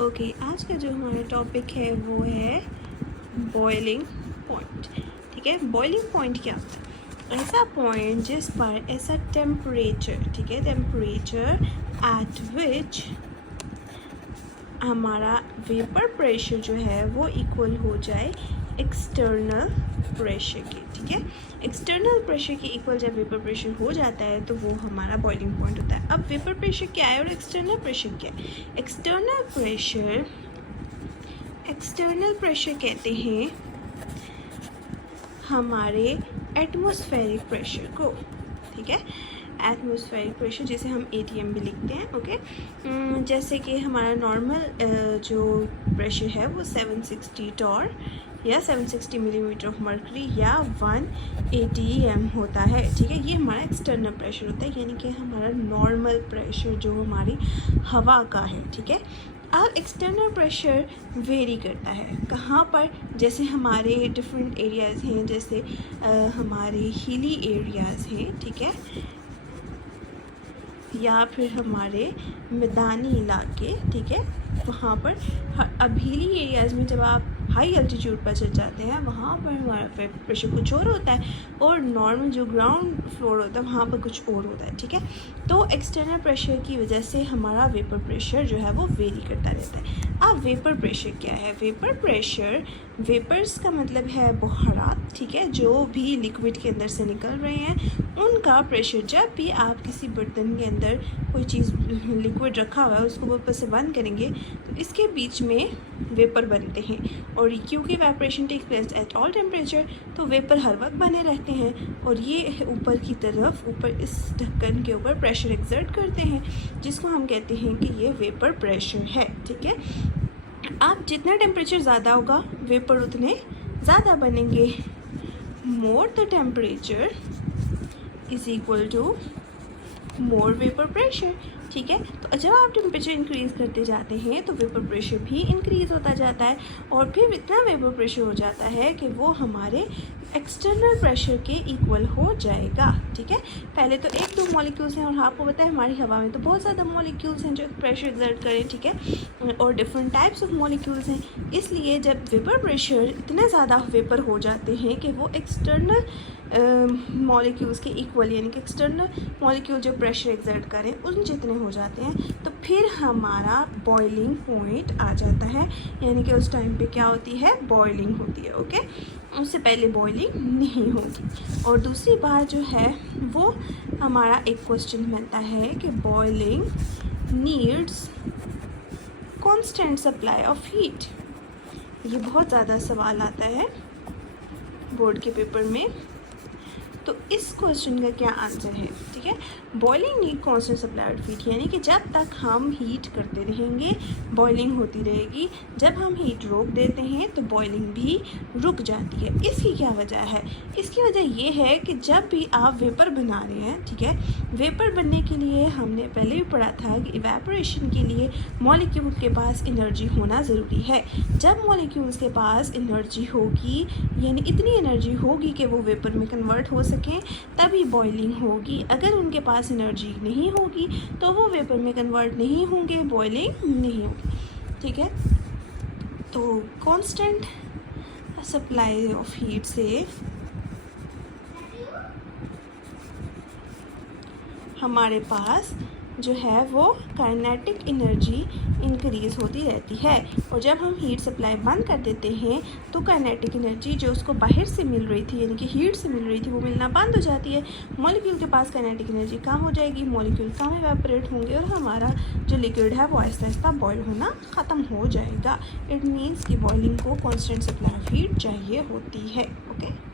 Okay, आज का जो हमारा टॉपिक है वो है बॉइलिंग पॉइंट। ठीक है, बॉइलिंग पॉइंट क्या होता है? ऐसा पॉइंट जिस पर ऐसा टेम्परेचर, ठीक है, टेम्परेचर एट विच हमारा वेपर प्रेशर जो है वो इक्वल हो जाए एक्सटर्नल प्रेशर के। ठीक है, एक्सटर्नल प्रेशर के इक्वल जब वेपर प्रेशर हो जाता है तो वो हमारा बॉइलिंग पॉइंट होता है। अब वेपर प्रेशर क्या है और एक्सटर्नल प्रेशर क्या है? एक्सटर्नल प्रेशर कहते हैं हमारे एटमॉस्फेरिक प्रेशर को। ठीक है, एटमॉस्फेरिक प्रेशर जिसे हम ATM भी लिखते हैं। ओके, जैसे कि हमारा नॉर्मल जो प्रेशर है वो 760 टॉर या 760 मिलीमीटर ऑफ मर्करी या 1 ATM होता है। ठीक है, ये हमारा एक्सटर्नल प्रेशर होता है, यानी कि हमारा नॉर्मल प्रेशर जो हमारी हवा का है। ठीक है, अब एक्सटर्नल प्रेशर वेरी करता है कहाँ पर? जैसे हमारे डिफरेंट एरियाज़ हैं, जैसे हमारे हिली एरियाज़ हैं, ठीक है, या फिर हमारे मैदानी इलाके। ठीक है, वहाँ पर अब हिली एरियाज़ में जब आप हाई अल्टीट्यूड पर चढ़ जाते हैं वहाँ पर हमारा प्रेशर कुछ और होता है, और नॉर्मल जो ग्राउंड फ्लोर होता है वहाँ पर कुछ और होता है। ठीक है, तो एक्सटर्नल प्रेशर की वजह से हमारा वेपर प्रेशर जो है वो वेरी करता रहता है। अब वेपर प्रेशर क्या है? वेपर प्रेशर, वेपर्स का मतलब है बुखारात। ठीक है, जो भी लिक्विड के अंदर से निकल रहे हैं उनका प्रेशर। जब भी आप किसी बर्तन के अंदर कोई चीज़ लिक्विड रखा हुआ है उसको ऊपर से बंद करेंगे तो इसके बीच में वेपर बनते हैं, और क्योंकि evaporation take place at all temperature तो वेपर हर वक्त बने रहते हैं, और ये ऊपर की तरफ, ऊपर इस ढक्कन के ऊपर प्रेशर एक्सर्ट करते हैं, जिसको हम कहते हैं कि ये वेपर प्रेशर है। ठीक है, अब जितना टेम्परेचर ज़्यादा होगा वेपर उतने ज़्यादा बनेंगे। More the temperature is equal to more vapour pressure. ठीक है, तो जब आप टेम्परेचर इंक्रीज़ करते जाते हैं तो वेपर प्रेशर भी इंक्रीज़ होता जाता है, और फिर इतना वेपर प्रेशर हो जाता है कि वो हमारे एक्सटर्नल प्रेशर के इक्वल हो जाएगा। ठीक है, पहले तो 1-2 मॉलिक्यूल्स हैं, और आपको पता है हमारी हवा में तो बहुत ज़्यादा मॉलिक्यूल्स हैं जो प्रेशर एक्सर्ट करें। ठीक है, और डिफरेंट टाइप्स ऑफ मॉलिक्यूल्स हैं, इसलिए जब वेपर प्रेशर इतना ज़्यादा वेपर हो जाते हैं कि वो एक्सटर्नल मॉलिक्यूल्स के इक्वल, यानी कि एक्सटर्नल मॉलिक्यूल जो प्रेशर एक्सर्ट करें उन जितने हो जाते हैं, तो फिर हमारा बॉइलिंग पॉइंट आ जाता है, यानी कि उस टाइम पे क्या होती है? बॉइलिंग होती है। ओके, उससे पहले बॉइलिंग नहीं होगी। और दूसरी बात जो है वो हमारा एक क्वेश्चन बनता है कि boiling needs constant supply of heat. ये बहुत ज़्यादा सवाल आता है बोर्ड के पेपर में, तो इस क्वेश्चन का क्या आंसर है? ठीक है, boiling need constant supply of heat, यानी कि जब तक हम हीट करते रहेंगे बॉइलिंग होती रहेगी, जब हम हीट रोक देते हैं तो बॉइलिंग भी रुक जाती है। इसकी क्या वजह है? इसकी वजह ये है कि जब भी आप वेपर बना रहे हैं, ठीक है, वेपर बनने के लिए हमने पहले भी पढ़ा था कि इवेपोरेशन के लिए मॉलिक्यूल के पास एनर्जी होना ज़रूरी है। जब मॉलिक्यूल्स के पास एनर्जी होगी, यानी इतनी एनर्जी होगी कि वो वेपर में कन्वर्ट हो सकें, तभी बॉइलिंग होगी। अगर उनके पास एनर्जी नहीं होगी तो वो वेपर में कन्वर्ट नहीं होंगे, बॉइलिंग नहीं होगी। ठीक है, तो कांस्टेंट सप्लाई ऑफ हीट से हमारे पास जो है वो काइनेटिक एनर्जी इंक्रीज़ होती रहती है, और जब हम हीट सप्लाई बंद कर देते हैं तो काइनेटिक एनर्जी जो उसको बाहर से मिल रही थी, यानी कि हीट से मिल रही थी, वो मिलना बंद हो जाती है। मॉलिक्यूल के पास काइनेटिक एनर्जी कम हो जाएगी, मॉलिक्यूल कम इवेपोरेट होंगे, और हमारा जो लिक्विड है वो आहिस्ता आहिस्ता बॉयल होना ख़त्म हो जाएगा। इट मीन्स कि बॉइलिंग को कांस्टेंट सप्लाई ऑफ हीट चाहिए होती है। ओके।